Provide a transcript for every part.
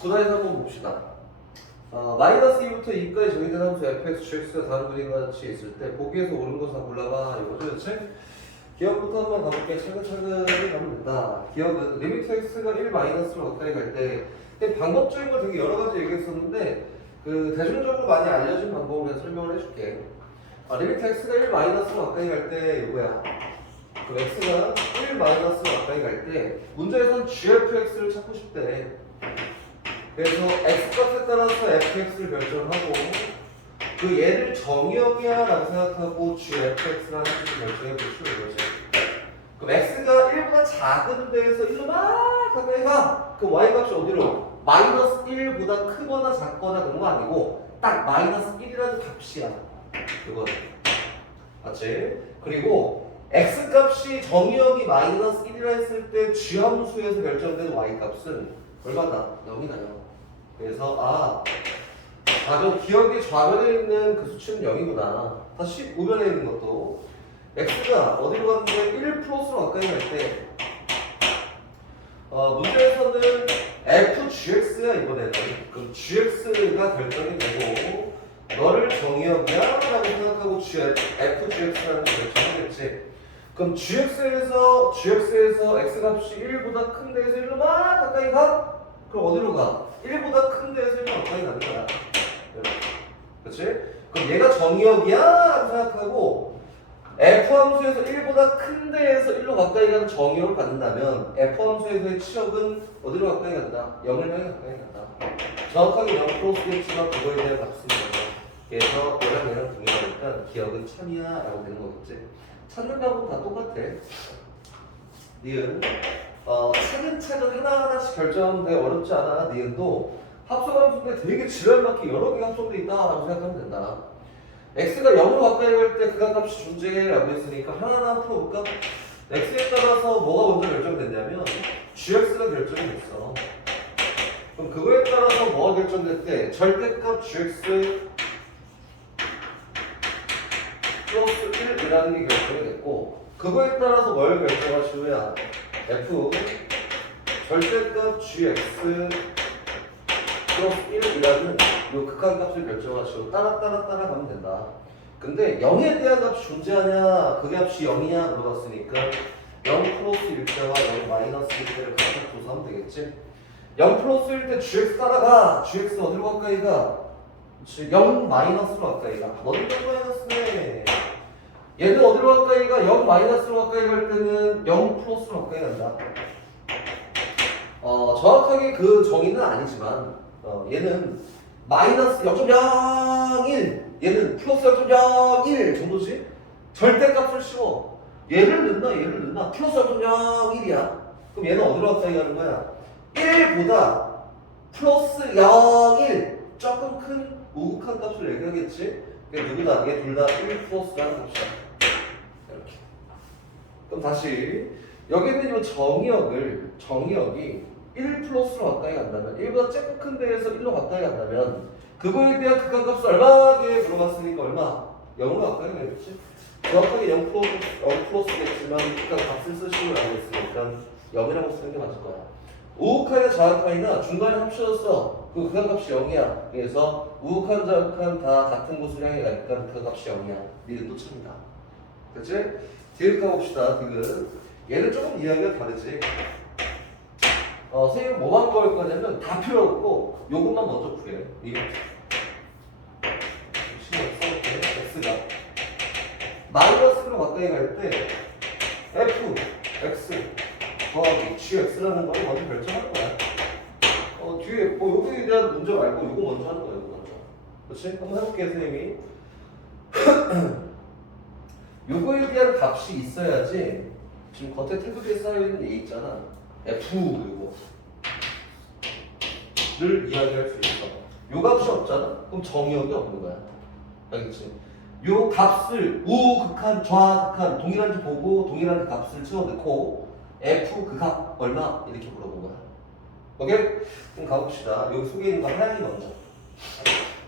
구단에서 한번 봅시다. 마이너스 2부터 2까지 정의된 함수 fx, gx가 다음 그림과 같이 있을 때 보기에서 옳은 거 다 골라봐. 이거죠, 그치? 기억부터 한번 가볼게. 차근차근 가면 된다. 기억은 리미트 x가 1 마이너스로 가까이 갈 때 방법적인 거 되게 여러 가지 얘기했었는데 그 대중적으로 많이 알려진 방법을 그냥 설명을 해줄게. 리미트 x가 1 마이너스로 가까이 갈 때 이거야. 그 x가 1 마이너스로 가까이 갈 때 문제에선 gfx를 찾고 싶대. 그래서 x값에 따라서 fx를 결정하고 그 얘를 정의역이야 라고 생각하고 gfx라는 식으로 결정해 보시면 이거지. 그럼 x가 1보다 작은 데에서 1로 막 가까이 가. 그럼 y값이 어디로? 마이너스 1보다 크거나 작거나 그런 거 아니고 딱 마이너스 1이라는 값이야. 이거 맞지? 그리고 x값이 정의역이 마이너스 1이라 했을 때 g함수에서 결정된 y값은 얼마나? 0이나요. 그래서 기억의 좌변에 있는 그 수치는 0이구나. 다시 우변에 있는 것도 x가 어디로 갔는데 1 플러스로 가까이 갈 때 문제에서는 fgx야 이번에는. 그럼 gx가 결정이 되고 너를 정의역이야 라고 생각하고 fgx라는 걸 결정하겠지. 그럼 gx에서 x값이 1보다 큰 데에서 1로 막 가까이 가? 그럼 어디로 가? 1보다 큰 데에서 1로 가까이 가는 거야. 그렇지? 그럼 얘가 정의역이야 라고 생각하고 f함수에서 1보다 큰 데에서 1로 가까이 가는 정의역을 받는다면 f함수에서의 치역은 어디로 가까이 간다? 0을 향해 가까이 간다. 정확하게 0 플러스겠지만 그거에 대한 값은 0. 그래서 얘랑 동일하니까 기억은 참이야 라고 되는 거겠지. 찾는 방법은 다 똑같아. 니은 차근차근 하나하나씩 결정하면 되게 어렵지 않아. 니은도 합성함수인데 되게 지랄맞게 여러 개가 합성돼 있다라고 생각하면 된다. x가 0으로 가까이 갈 때 극한값이 존재라고 했으니까 하나하나 풀어볼까? x에 따라서 뭐가 먼저 결정됐냐면 gx가 결정이 됐어. 그럼 그거에 따라서 뭐가 결정됐대? 절대값 gx 플러스 1이라는 게 결정이 됐고 그거에 따라서 뭘 결정하시면 f 절대값 gx 플러스 1이라는 이 극한값을 결정하시고 따라 가면 된다. 근데 0에 대한 값이 존재하냐 그 값이 0이냐 물어봤으니까 0 플러스 1 때와 0 마이너스 1 때를 각각 조사하면 되겠지. 0 플러스 1 때 gx 따라가. gx 어디로 가까이 가? 0 마이너스로 가까이 가. 너는 0 마이너스네. 얘는 어디로 가까이 가? 0 마이너스로 가까이 갈 때는 0 플러스로 가까이 간다. 정확하게 그 정의는 아니지만 얘는 마이너스 0.01 얘는 플러스 0.01 정도지? 절대값을 씌워. 얘를 넣나 플러스 0.01이야. 그럼 얘는 어디로 가까이 가는 거야? 1보다 플러스 0.1 조금 큰 우극한 값을 얘기하겠지? 그게 누구다? 얘 둘 다 1 플러스라는 값이야. 이렇게. 그럼 다시 여기 있는 이 정의역이 1 플러스로 가까이 간다면 1보다 조금 큰 데에서 1로 가까이 간다면 그거에 대한 극한값을 얼마게 물어봤으니까 얼마? 0으로 가까이 가겠지? 정확하게 0 플러스겠지만 극한값을 쓰시고 알고 있으니까 0이라고 쓰는 게 맞을 거야. 우극한이나 좌극한이나 중간에 합쳐졌어. 그 극한값이 0이야. 그래서 우극한, 좌극한 다 같은 곳을 향해 가니까 극한값이 0이야. 니은도 칩니다. 그치? 디귿 가봅시다. 디귿. 얘는 조금 이야기가 다르지. 선생님 뭐만 구할 거냐면 다 필요 없고 요것만 먼저 구해. 이거 신경 써볼게. x가 마이너스로 가까이 갈 때 f, x 더하기 gx라는 걸 먼저 결정하는 거야. 뒤에 뭐 요거에 대한 문제 말고 요거 먼저 하는 거야. 요거 먼저. 그렇지? 한번 해볼게 선생님이. 요거에 대한 값이 있어야지 지금 겉에 테두리에 쌓여있는 얘 있잖아. f 요거를 이야기할 수 있어. 요 값이 없잖아? 그럼 정의역이 없는 거야. 알겠지? 요 값을 우극한, 좌극한 동일한지 보고 동일한 그 값을 채워넣고 f 그 값 얼마? 이렇게 물어본 거야. 오케이? 그럼 가봅시다. 여기 속에 있는 거 하얀이 먼저.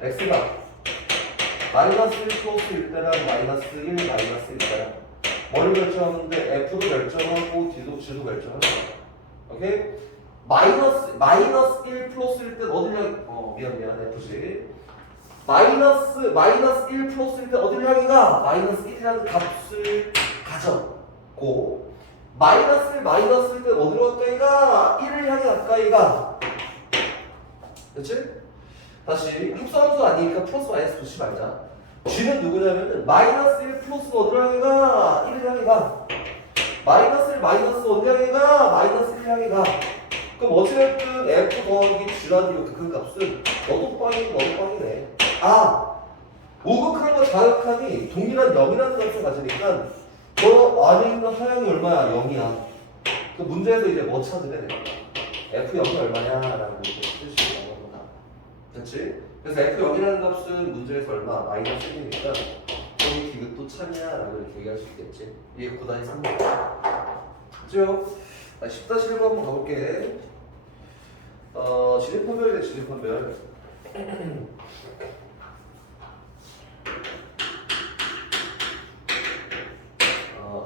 x가 마이너스 1 플러스 1 때랑 마이너스 1 마이너스 1 때랑 뭐를 결정하는데 f도 결정하고 d도 결정하는 거야. 오케이? 마이너스 1 플러스일 땐 어딜 향해 미안 F지 마이너스 1 플러스일 땐 어딜 향해 가? 마이너스 1이라는 값을 가져고 마이너스일 땐 어디로 가까이 가? 1을 향해 가까이 가 그치? 다시 합성함수 아니니까 플러스 마이너스 붙이지 말자 G는 누구냐면은 마이너스 1 플러스 어디로 향해 가? 1을 향해 가 마이너스 1 마이너스 어디 향해 가? 마이너스 1 향해 가 그럼 어찌됐든 F 더하기 G라는 이 극한값은 너도 빵이고 너도 빵이네 우극한과 자극한이 동일한 0이라는 값을 가지니까 너 안에 있는 하향이 얼마야? 0이야 그 문제에서 이제 뭐 찾으래 내가 F0이 얼마냐? 라고 쓸 수 있는 겁니다 그치? 그래서 F0이라는 값은 문제에서 얼마? 마이너스 1이니까 거기 디귿도 차냐? 라고 이렇게 얘기할 수 있겠지 이게 9단위 3번 그죠? 10-1번 한번 가볼게 진입판별이네 진입판별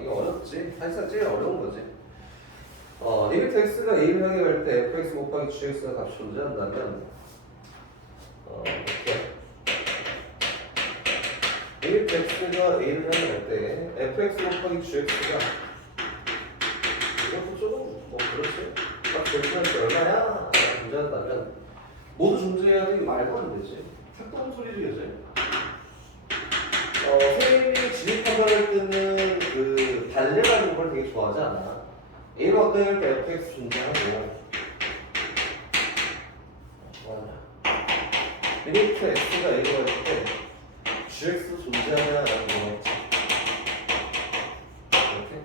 이거 어렵지? 사실상 제일 어려운 거지 리미트 x가 a를 향해 갈 때 fx 곱하기 gx가 값이 존재한다면 이렇게 리미트 x가 a를 향해 갈 때 fx 곱하기 gx가 이것도 조금 그렇지 딱 존재할 얼마야? 존재한다면 모두 존재해야지 말도 안 되지 택도 소리지 그지? 선생님이 진입하할 때는 그 발레라는 걸 되게 좋아하지 않아 A로 가까이 할 때 fx 존재하고 리미트 x가 A로 갈 때 gx 존재하냐라는 거 이렇게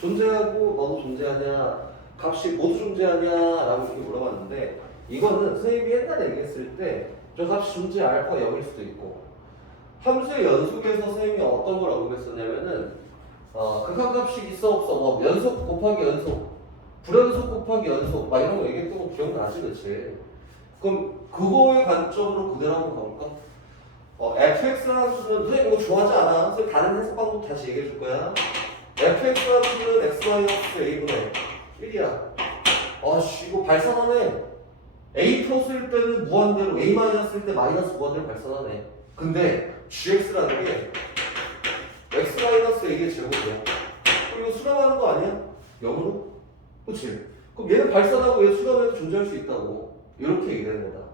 존재하고 너도 존재하냐 값이 모두 존재하냐라고 이렇게 물어봤는데 이거는 선생님이 옛날에 얘기했을 때 저 값이 존재 알파가 0일 수도 있고 함수의 연속에서 선생님이 어떤 걸 언급했었냐면은 극한값이 있어 없어 뭐 연속 곱하기 연속 불연속 곱하기 연속 막 이런 거 얘기했던 거 기억나지 그치? 그럼 그거의 관점으로 그대로 한번 가볼까? fx라는 수는 선생님 이거 좋아하지 않아? 선생님 다른 해석 방법 다시 얘기해 줄 거야 fx라는 수는 x-a분의 1이야 아씨 이거 발산하네 a 플러스일 때는 무한대로 a 마이너스일 때 마이너스 무한대로 발산하네 근데 gx라는 게 x 마이너스 a의 제곱이야 그럼 이거 수렴하는 거 아니야? 0으로? 그치? 그럼 얘는 발산하고 얘 수렴해도 존재할 수 있다고 이렇게 얘기되는 거다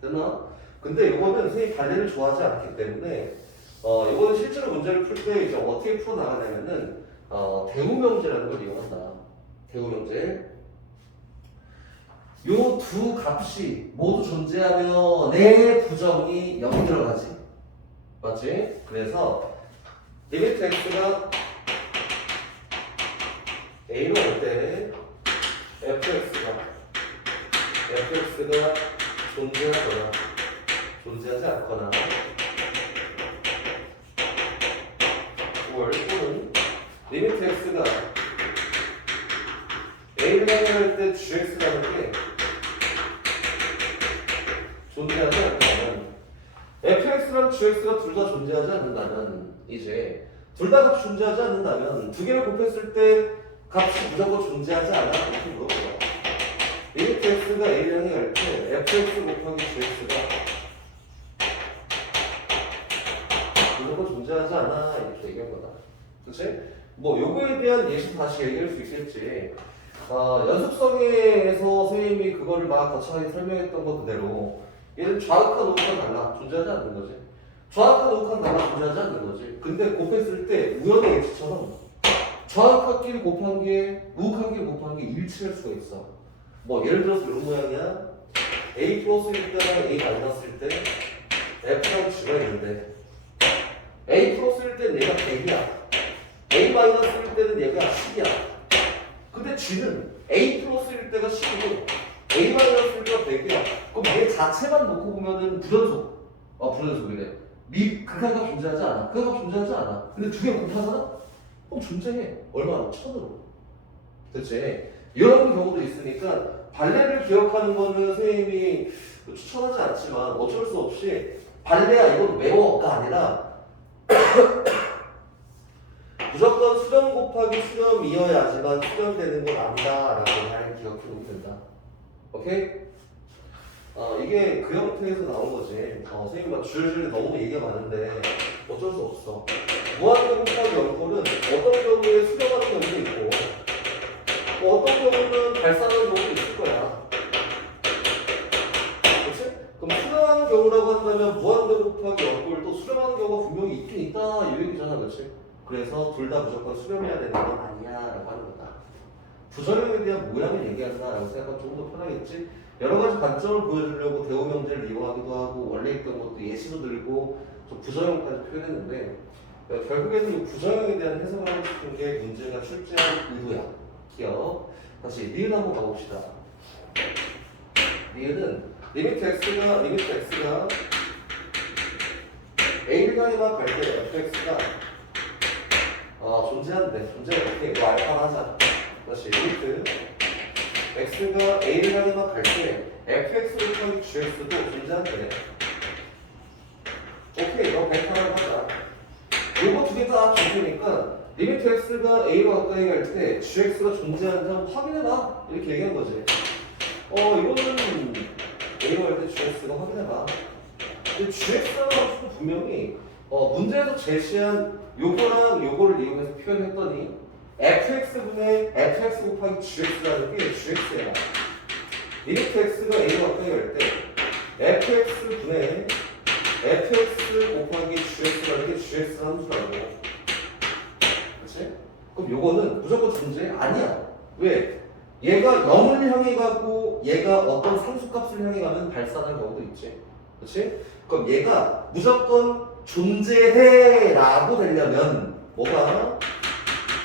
됐나? 근데 이거는 선생님이 발레를 좋아하지 않기 때문에 이거는 실제로 문제를 풀 때 이제 어떻게 풀어나가냐면은 대우명제라는 걸 이용한다 대우명제 요 두 값이 모두 존재하면 내 부정이 0이 들어가지 맞지? 그래서 리미트 x가 a로 갈 때 fx가 존재하거나 존재하지 않거나 또는 리미트 x가 a를 향해 때 gx라는 게 존재하지 않는다면 fx랑 gx가 둘 다 존재하지 않는다면 이제 둘 다 값이 존재하지 않는다면 두 개를 곱했을 때 값이 무조건 존재하지 않아 이렇게 물어보죠 리미트 x가 a를 향해 갈 때 fx 곱하기 gx가 무조건 존재하지 않아 이렇게 얘기한 거다 그치? 뭐 요거에 대한 예시 다시 얘기할 수 있겠지 연속성에서 선생님이 그거를 막 거창하게 설명했던 것 그대로 얘는 좌극한 우극한 달라 존재하지 않는 거지 좌극한 우극한 달라 존재하지 않는 거지 근데 곱했을 때 우연의 일치처럼 좌극한끼리 곱한 게 우극한끼리 곱한 게 일치할 수가 있어 뭐 예를 들어서 이런 모양이야 a 플러스일 때랑 a 마이너스일 때 f랑 g가 있는데 a 플러스일 때는 얘가 100이야 a 마이너스일 때는 얘가 10이야 근데 g는 a 플러스일 때가 10이고 a 마이너스일 때가 100이야 그럼 얘 자체만 놓고 보면은 불연속이래 극한값 존재하지 않아 극한값 존재하지 않아 근데 두 개 곱하잖아? 그럼 존재해 얼마나? 1000으로 됐지? 이런 경우도 있으니까 발레를 기억하는 거는 선생님이 추천하지 않지만 어쩔 수 없이 발레야 이건 외워가 아니라 무조건 수렴 곱하기 수렴이어야지만 수렴되는 건 아니다라고 잘 기억해놓으면 된다. 오케이? 이게 그 형태에서 나온 거지. 선생님 막 줄줄이 너무 얘기가 많은데 어쩔 수 없어. 무한대로 곱하기 연골은 어떤 경우에 수렴하는 경우도 있고 어떤 경우는 발산하는 경우도 있을 거야. 그렇지? 그럼 수렴하는 경우라고 한다면 무한대로 곱하기 연골도 수렴하는 경우가 분명히 있긴 있다 이 얘기잖아. 그렇지? 그래서 둘 다 무조건 수렴해야 되는 건 아니야 라고 하는 거다. 부정형에 대한 모양을 얘기한다라고 생각하면 조금 더 편하겠지? 여러 가지 관점을 보여주려고 대오 명제를 이용하기도 하고 원래 있던 것도 예시도 들고 좀 부정형까지 표현했는데 결국에는 이 부정형에 대한 해석을 하고 싶은 게 문제가 출제한 의도야. 기억. 다시 니은 한번 가봅시다. 니은은 리미트 x가 a를 향해만 갈 때 fx가 존재한대. 존재해. 이거 알파 하자. 다시 리미트 x가 a를 향해만 갈 때 fx를 곱하기 gx도 존재한대. 오케이, 너 벡터를 하자. 요거 두 개 다 존재니까 리미트 x가 a로 가까이 갈 때 gx가 존재하는 점 확인해봐. 이렇게 얘기한 거지. 이거는 a로 갈 때 gx가 확인해봐. 근데 gx라는 값은 분명히 문제에서 제시한 요거랑 요거를 이용해서 표현했더니 fx분의 fx 곱하기 gx라는 게 gx야. 리미트 x가 a로 가까이 갈 때 fx분의 fx 곱하기 gx라는 게 gx 함수라고. 그렇지? 그럼 요거는 무조건 존재? 아니야. 왜? 얘가 0을 향해 가고 얘가 어떤 상수값을 향해 가면 발산하는 경우도 있지. 그렇지? 그럼 얘가 무조건 존재해 라고 되려면 뭐가?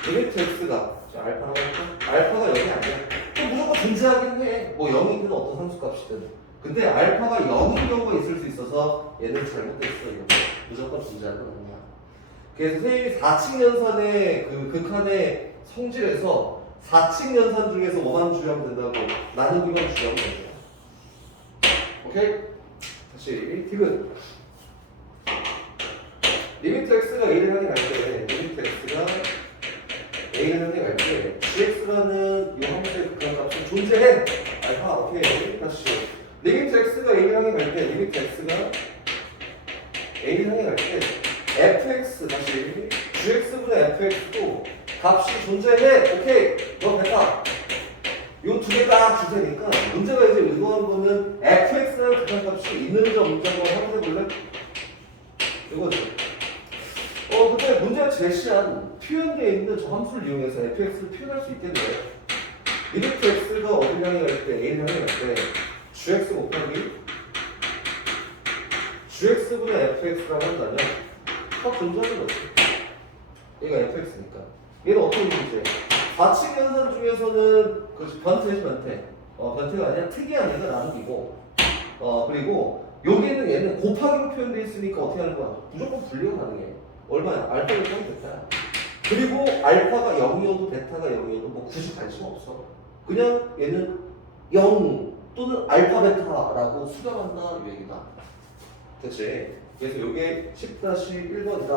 리미트 x가 알파라고 할까? 알파가 0이 아니야. 그럼 무조건 존재하긴 해. 뭐 0이든 어떤 상수값이든. 근데 알파가 0인 경우가 있을 수 있어서 얘는 잘못됐어. 이거. 무조건 존재하는 건 아니야. 그래서 선생님이 4층 연산의 그 극한의 성질에서 4층 연산 중에서 뭐만 주의하면 된다고 나누기만 주의하면 된다. 오케이? 다시 디귿. 리미트 x가 a를 향해 갈 때 리미트 x가 a를 향해 갈 때 gx라는 이 함수의 극한값은 존재해. 알파. 오케이. 다시 리미트 x가 a를 향해 갈 때 리미트 x가 a를 향해 갈 때 fx 다시 gx분의 fx도 값이 존재해. 오케이. 너 됐다. 요 두 개 딱 줄 테니까 문제가 이제 의도한 거는 fx라는 극한값이 있는지 없는지 한번 확인해 볼래? 이거지. 근데 문제가 제시한 표현되어 있는 저 함수를 이용해서 fx를 표현할 수 있겠네. 리미트 x가 어딜 향해 갈 때, a를 향해 갈 때 gx 곱하기 gx분의 fx라고 한다면 딱 존재하는 거지. 얘가 fx니까. 얘는 어떻게 문제? 4층 연산 중에서는 변태지 변태. 변태가 아니라 특이한 얘가 나누기고 그리고 여기는 얘는 곱하기로 표현되어 있으니까 어떻게 하는 거야? 무조건 분리가 가능해. 얼마야? 알파가 0이 베타야. 그리고 알파가 0이어도 베타가 0이어도 뭐 굳이 관심 없어. 그냥 얘는 0 또는 알파 베타라고 수렴한다 이 얘기다. 그치? 그래서 이게 10-1번이다.